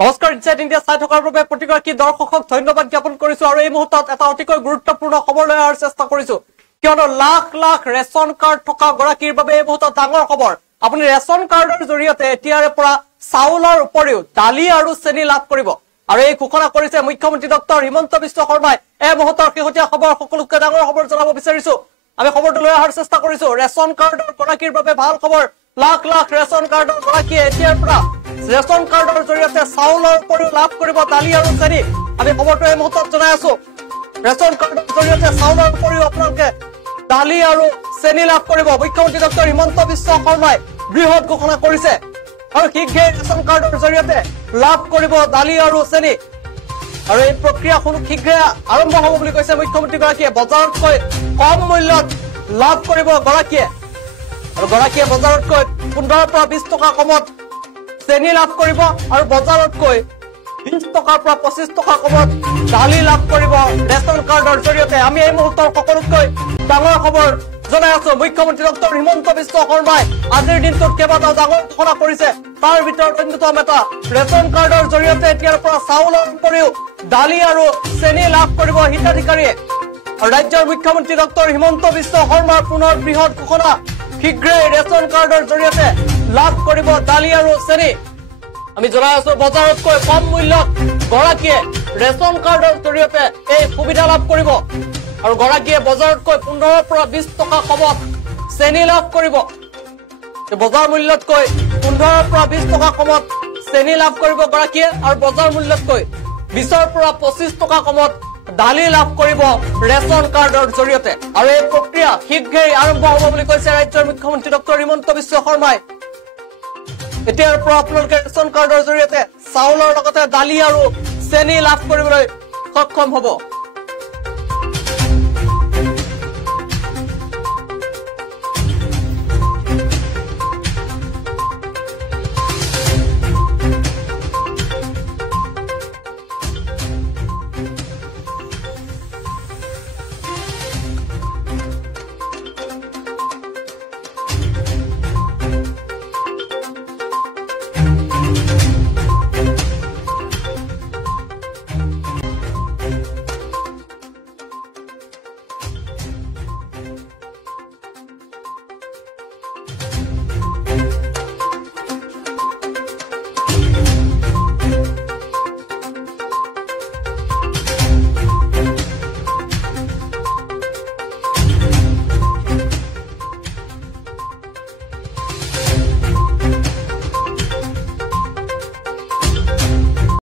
নমস্কাৰ insight India চাই থকাৰ বাবে প্ৰতিগৰাকী দৰ্শকক ধন্যবাদ জ্ঞাপন কৰিছো আৰু এই মুহূৰ্তত এটা অতিকৈ গুৰুত্বপূৰ্ণ খবৰ লৈ অহাৰ চেষ্টা কৰিছো কিয়নো লাখ লাখ ৰেচন কাৰ্ড থকা গৰাকীৰ বাবে এই মুহূৰ্তত ডাঙৰ খবৰ আপুনি ৰেচন কাৰ্ডৰ জৰিয়তে এতিয়াৰে পৰা চাউলৰ উপৰিও দালি আৰু চেনি লাভ কৰিব আৰু এই ঘোষণা কৰিছে মুখ্যমন্ত্ৰী ডক্টৰ হিমন্ত বিশ্ব শৰ্মাই এই মুহূৰ্তৰ শেহতীয়া খবৰ সকলোকে ডাঙৰ খবৰ জনাব বিচাৰিছো আমি খবৰটো লৈ অহাৰ চেষ্টা কৰিছো ৰেচন কাৰ্ডৰ গৰাকীৰ বাবে ভাল খবৰ লাখ লাখ ৰেচন কাৰ্ডৰ গৰাকীয়ে এতিয়াৰ পৰা ৰেচন কাৰ্ডৰ জৰিয়তে চাউলৰ উপৰিও লাভ কৰিব দালি আৰু চেনি আমি খবৰটো এই মুহূৰ্তত জনাই আছো ৰেচন কাৰ্ডৰ জৰিয়তে চাউলৰ উপৰিও আপোনালোকে দালি আৰু চেনি লাভ কৰিব মুখ্যমন্ত্ৰী ডক্টৰ হিমন্ত বিশ্ব শৰ্মাই বৃহৎ ঘোষণা কৰিছে আৰু শীঘ্ৰে ৰেচন কাৰ্ডৰ জৰিয়তে লাভ কৰিব দালি আৰু চেনি আৰু এই প্ৰক্ৰিয়া শীঘ্ৰে আৰম্ভ হ'ব বুলি কৈছে মুখ্যমন্ত্ৰী গৰাকীয়ে বজাৰতকৈ কম মূল্যত লাভ কৰিব গৰাকীয়ে আৰু গৰাকীয়ে বজাৰতকৈ 15 পৰা 20 টকা কমত চেনি লাভ কৰিব আৰু বজাৰতকৈ 20 টকাৰ পৰা 25 টকা কমত দালি লাভ কৰিব ৰেচন কাৰ্ডৰ জৰিয়তে আমি এই মুহূৰ্তৰ সকলোতকৈ ডাঙৰ খবৰ জনাই আছো মুখ্যমন্ত্ৰী ডক্টৰ হিমন্ত বিশ্ব শৰ্মাই আজিৰ দিনটোত কেইবাটাও ডাঙৰ ঘোষণা কৰিছে তাৰ ভিতৰত অন্যতম এটা ৰেচন কাৰ্ডৰ জৰিয়তে এতিয়াৰ পৰা চাউলৰ উপৰিও দালি আৰু চেনি লাভ কৰিব হিতাধিকাৰীয়ে আৰু ৰাজ্যৰ মুখ্যমন্ত্ৰী ডক্টৰ হিমন্ত বিশ্ব শৰ্মাৰ পুনৰ বৃহৎ ঘোষণা শীঘ্ৰে ৰেচন কাৰ্ডৰ জৰিয়তে লাভ কৰিব দালি আৰু চেনি আমি জনাই আছো বজাৰতকৈ কম মূল্যত গৰাকীয়ে ৰেচন কাৰ্ডৰ জৰিয়তে এই সুবিধা লাভ কৰিব আৰু গৰাকীয়ে বজাৰতকৈ 15 পৰা 20 টকা কমত চেনি লাভ কৰিব বজাৰ মূল্যতকৈ 15 পৰা 20 টকা কমত চেনি লাভ কৰিব গৰাকীয়ে আৰু বজাৰ মূল্যতকৈ 20 পৰা 25 টকা কমত দালি লাভ কৰিব ৰেচন কাৰ্ডৰ জৰিয়তে আৰু এই প্ৰক্ৰিয়া শীঘ্ৰেই আৰম্ভ হ'ব বুলি কৈছে ৰাজ্যৰ মুখ্যমন্ত্ৰী ডক্টৰ হিমন্ত বিশ্ব শৰ্মাই এতিয়াৰ পৰা আপোনালোকে ৰেচন কাৰ্ডৰ জৰিয়তে চাউলৰ লগতে দালি আৰু চেনি লাভ কৰিবলৈ সক্ষম হ'ব